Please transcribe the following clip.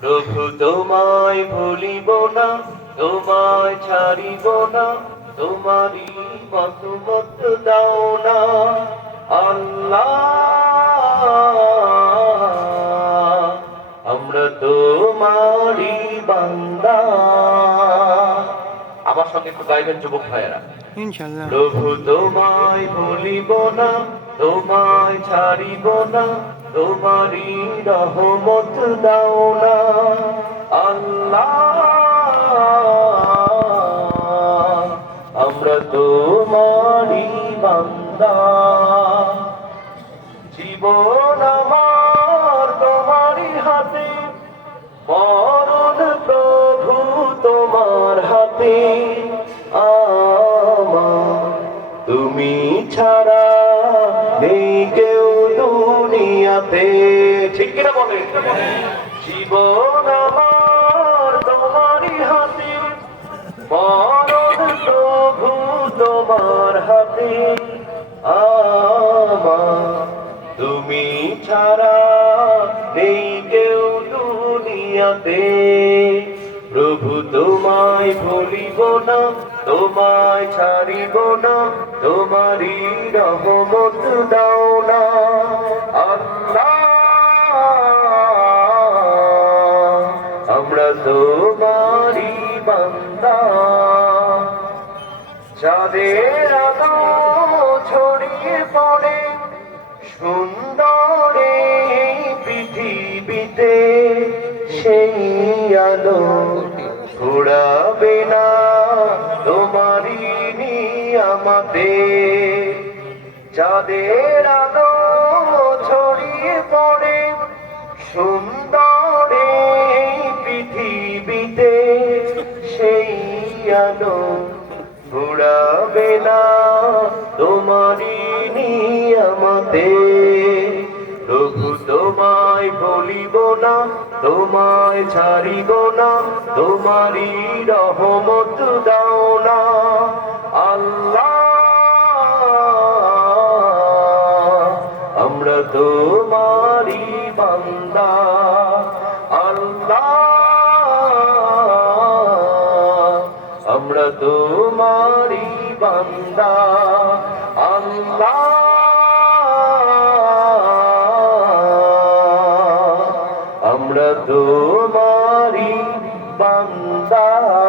প্রভু তোমায় ভুলিব না তোমায় ছাড়িব না তোমারই মত দাও না। আল্লাহ আমরা তোমারই বান্দা। আমার সঙ্গে একটু গাইবেন যুবক ভাইয়েরা। প্রভু তোমায় ভুলিব না তোমায় ছাড়িব না তোমারই রহমত দাও না। আল্লাহ আমরা তোমারই বান্দা। জীবন ছাড়া নেই কেউ দুনিয়াতে। ঠিক কিনা বলে? জীবন আমার তোমারই হাতে, মরণ প্রভু তোমার হাতে। আমার তুমি ছাড়া নেই কেউ দুনিয়াতে। প্রভু তোমায় ভুলিব না তোমায় ছাড়িব না, তোমারই রহমত দাও না। আল্লাহ, আমরা তোমারই বান্দা। চাঁদের আলো ছড়িয়ে পড়ে, সুন্দর আলো ছড়িয়ে পড়ে, সুন্দর পৃথিবীতে সেই আলো ঘুরাবে না তোমারই নিয়ামতে। প্রভু তোমায় বলিব না, তোমায় ছাড়িব না, তোমারই রহমত দাও। তোমারি বান্দা আল্লাহ। আমরা তোমারি বান্দা আল্লাহ। আমরা তোমারি বান্দা।